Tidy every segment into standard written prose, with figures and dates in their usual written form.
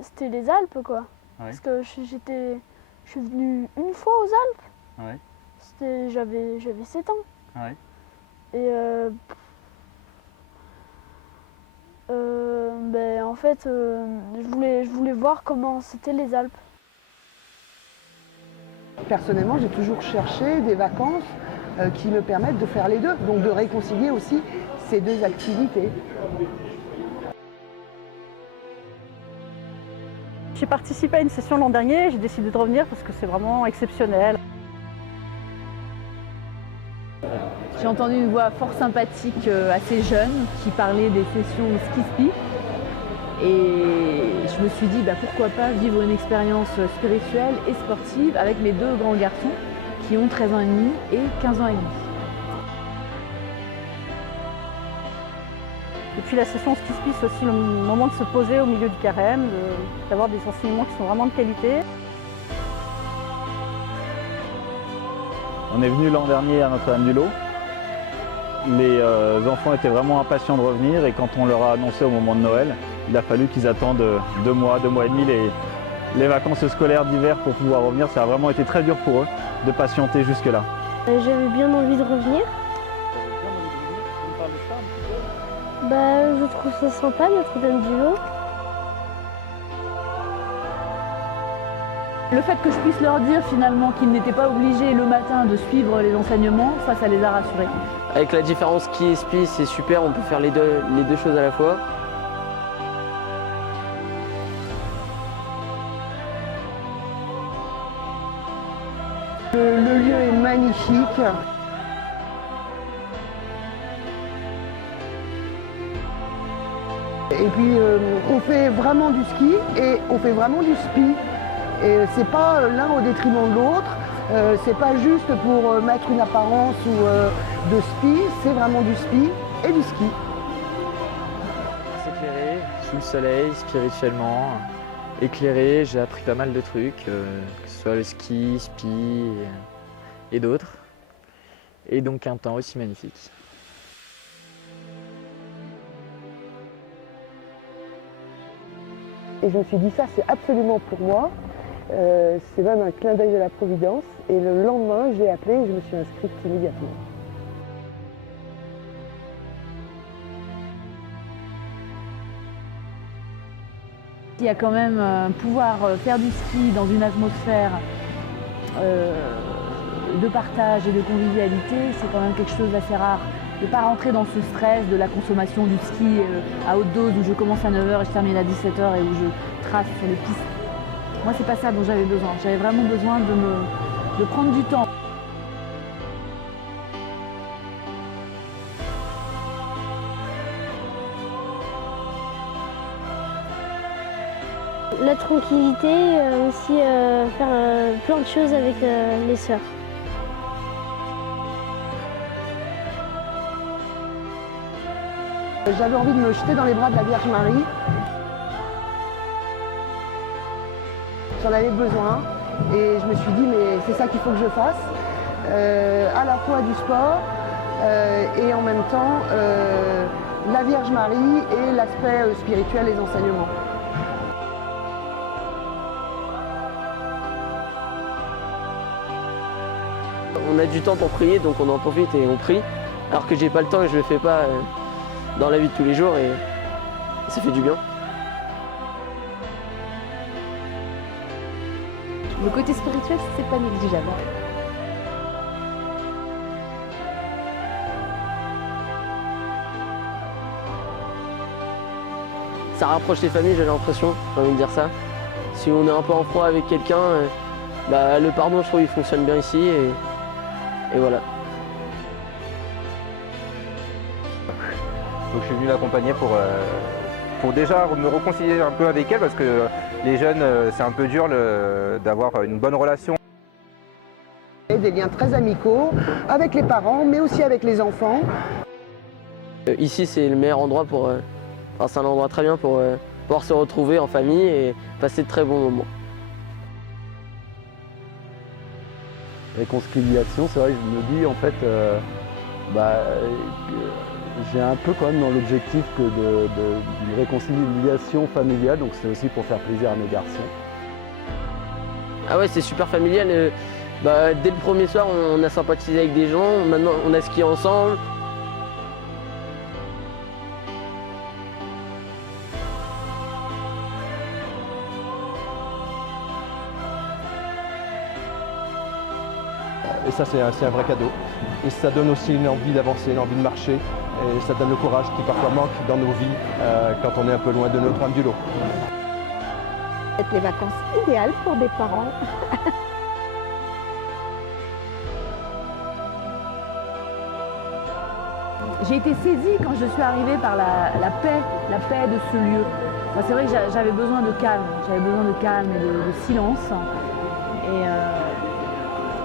C'était les Alpes, quoi. Ouais. Parce que je suis venue une fois aux Alpes. Ouais. J'avais 7 ans. Ouais. Et en fait, je voulais voir comment c'était les Alpes. Personnellement, j'ai toujours cherché des vacances qui me permettent de faire les deux, donc de réconcilier aussi ces deux activités. J'ai participé à une session l'an dernier, j'ai décidé de revenir parce que c'est vraiment exceptionnel. J'ai entendu une voix fort sympathique, assez jeune, qui parlait des sessions ski-spi. Et je me suis dit, pourquoi pas vivre une expérience spirituelle et sportive avec mes deux grands garçons qui ont 13 ans et demi et 15 ans et demi. Et puis la session ski-spi, c'est aussi le moment de se poser au milieu du carême, d'avoir des enseignements qui sont vraiment de qualité. On est venu l'an dernier à Notre-Dame-du-Lot. Les enfants étaient vraiment impatients de revenir et quand on leur a annoncé au moment de Noël, il a fallu qu'ils attendent 2 mois, 2 mois et demi les vacances scolaires d'hiver pour pouvoir revenir. Ça a vraiment été très dur pour eux de patienter jusque-là. J'avais bien envie de revenir. Je trouve ça sympa, Notre-Dame-du-Lot. Le fait que je puisse leur dire finalement qu'ils n'étaient pas obligés le matin de suivre les enseignements, ça les a rassurés. Avec la différence ski et spi, c'est super, on peut faire les deux choses à la fois. Le lieu est magnifique. Et puis on fait vraiment du ski et on fait vraiment du spi. Et c'est pas l'un au détriment de l'autre, c'est pas juste pour mettre une apparence de spi, c'est vraiment du spi et du ski. S'éclairer sous le soleil, spirituellement, éclairé, j'ai appris pas mal de trucs, que ce soit le ski, spi et d'autres. Et donc un temps aussi magnifique. Et je me suis dit ça c'est absolument pour moi, c'est même un clin d'œil de la Providence. Et le lendemain j'ai appelé et je me suis inscrite immédiatement. Il y a quand même pouvoir faire du ski dans une atmosphère de partage et de convivialité, c'est quand même quelque chose d'assez rare. De ne pas rentrer dans ce stress de la consommation du ski à haute dose où je commence à 9h et je termine à 17h et où je trace sur les pistes. Moi, c'est pas ça dont j'avais besoin. J'avais vraiment besoin de prendre du temps. La tranquillité, aussi faire plein de choses avec les sœurs. J'avais envie de me jeter dans les bras de la Vierge Marie. J'en avais besoin et je me suis dit mais c'est ça qu'il faut que je fasse. À la fois du sport et en même temps la Vierge Marie et l'aspect spirituel, les enseignements. On a du temps pour prier, donc on en profite et on prie. Alors que j'ai pas le temps et je le fais pas dans la vie de tous les jours et ça fait du bien. Le côté spirituel, c'est pas négligeable. Ça rapproche les familles, j'ai l'impression, j'ai envie de dire ça. Si on est un peu en froid avec quelqu'un, le pardon, je trouve, il fonctionne bien ici et voilà. Donc je suis venu l'accompagner pour déjà me réconcilier un peu avec elle parce que les jeunes, c'est un peu dur d'avoir une bonne relation. Et des liens très amicaux avec les parents mais aussi avec les enfants. Ici c'est le meilleur endroit c'est un endroit très bien pour pouvoir se retrouver en famille et passer de très bons moments. Réconciliation, c'est vrai que je me dis en fait, J'ai un peu quand même dans l'objectif d'une réconciliation familiale, donc c'est aussi pour faire plaisir à mes garçons. Ah ouais, c'est super familial. Dès le premier soir, on a sympathisé avec des gens, maintenant on a skié ensemble. Et ça, c'est un vrai cadeau. Et ça donne aussi une envie d'avancer, une envie de marcher. Et ça donne le courage qui parfois manque dans nos vies quand on est un peu loin de Notre-Dame du Lot. C'est les vacances idéales pour des parents. J'ai été saisie quand je suis arrivée par la paix de ce lieu. C'est vrai que j'avais besoin de calme, et de silence. Et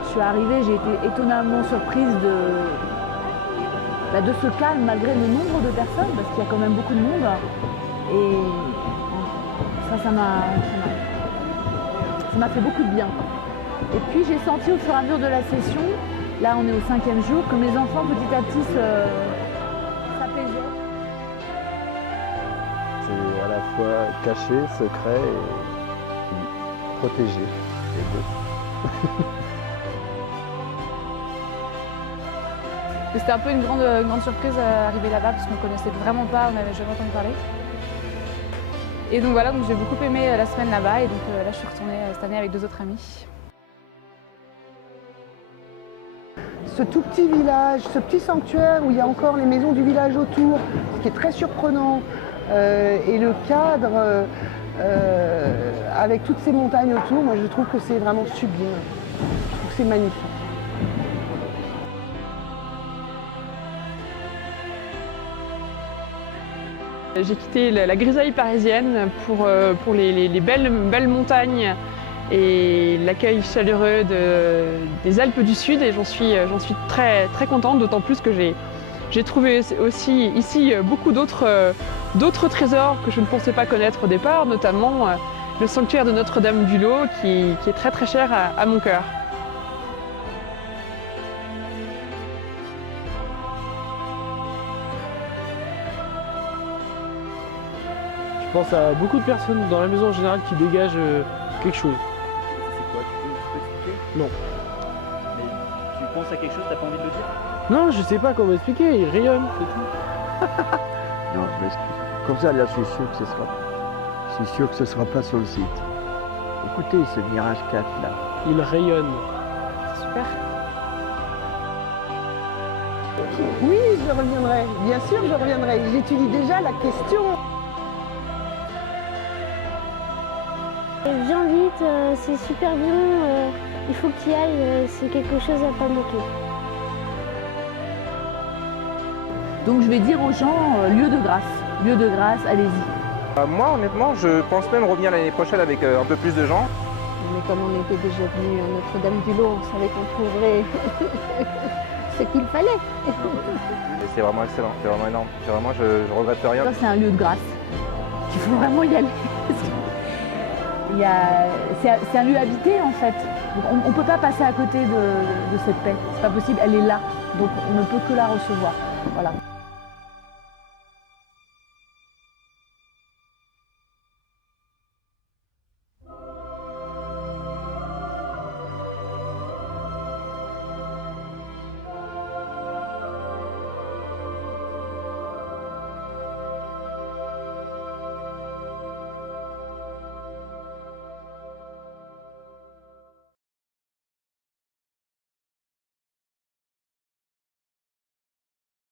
je suis arrivée, j'ai été étonnamment surprise de ce calme malgré le nombre de personnes, parce qu'il y a quand même beaucoup de monde. Et ça m'a fait beaucoup de bien. Et puis j'ai senti au fur et à mesure de la session, là on est au 5e jour, que mes enfants petit à petit s'apaisaient. C'est à la fois caché, secret et protégé. C'est beau. C'était un peu une grande surprise d'arriver là-bas parce qu'on ne connaissait vraiment pas, on n'avait jamais entendu parler. Et donc voilà, j'ai beaucoup aimé la semaine là-bas et donc là je suis retournée cette année avec 2 autres amis. Ce tout petit village, ce petit sanctuaire où il y a encore les maisons du village autour, ce qui est très surprenant, et le cadre avec toutes ces montagnes autour, moi je trouve que c'est vraiment sublime. Je trouve que c'est magnifique. J'ai quitté la grisaille parisienne pour les belles montagnes et l'accueil chaleureux des Alpes du Sud et j'en suis très contente, d'autant plus que j'ai trouvé aussi ici beaucoup d'autres trésors que je ne pensais pas connaître au départ, notamment le sanctuaire de Notre-Dame du Lot qui est très cher à mon cœur. Je pense à beaucoup de personnes dans la maison en général qui dégagent quelque chose. C'est quoi? Tu peux expliquer? Non. Mais tu penses à quelque chose, t'as pas envie de le dire? Non, je sais pas comment expliquer, il rayonne, c'est tout. Non, je m'explique. Comme ça, là, je suis sûr que ce sera pas sur le site. Écoutez, ce Mirage 4 là. Il rayonne. C'est super. Oui, je reviendrai. Bien sûr, je reviendrai. J'étudie déjà la question. Viens vite, c'est super bien, il faut que tu y ailles, c'est quelque chose à pas manquer. Donc je vais dire aux gens, lieu de grâce, allez-y. Moi honnêtement, je pense même revenir l'année prochaine avec un peu plus de gens. Mais comme on était déjà venu à Notre-Dame du Lot, on savait qu'on trouverait ce qu'il fallait. C'est vraiment excellent, c'est vraiment énorme. Je regrette rien. C'est un lieu de grâce. Il faut vraiment y aller. C'est un lieu habité en fait. Donc, on ne peut pas passer à côté de cette paix. C'est pas possible, elle est là. Donc on ne peut que la recevoir. Voilà.